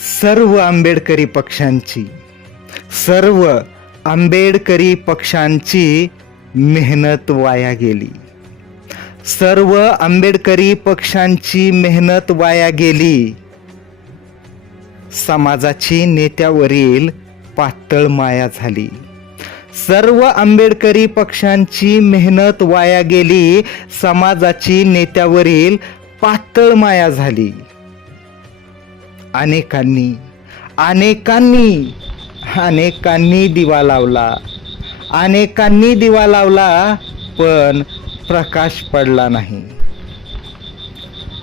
सर्व आंबेडकरी पक्षांची सर्व आंबेडकरी पक्षांची मेहनत वाया गेली. सर्व आंबेडकरी पक्षांची मेहनत वाया गेली. समाजाची नेत्यावरील पातळ माया झाली. सर्व आंबेडकरी पक्षांची मेहनत वाया गेली. समाजाची नेत्यावरील पातळ माया झाली. अनेकांनी अनेकांनी अनेकांनी दिवा लावला. अनेकांनी दिवा लावला पण प्रकाश पडला नाही.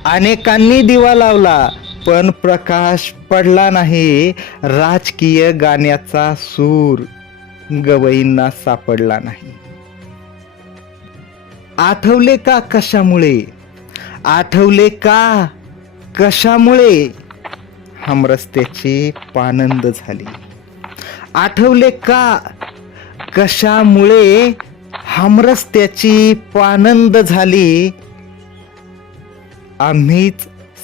अनेकांनी दिवा लावला पण प्रकाश पडला नाही. राजकीय गाण्याचा सूर गवईंना सापडला नाही. आठवले का कशामुळे? आठवले का कशामुळे? हमरस्त्याची पानंद झाली. आठवले का? कशामुळे हमरस्त्याची पानंद झाली? आम्हीच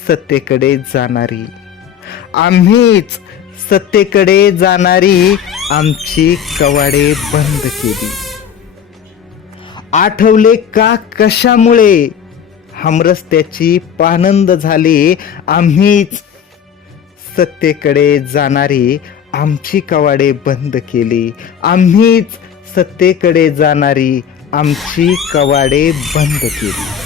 सत्तेकडे जाणारी. आम्हीच सत्तेकडे जाणारी आमची कवाडे बंद केली. आठवले का? कशामुळे? हमरस्त्याची पानंद झाली. आम्हीच सत्तेकडे जाणारी आमची कवाडे बंद केली. आम्हीच सत्तेकडे जाणारी आमची कवाडे बंद केली.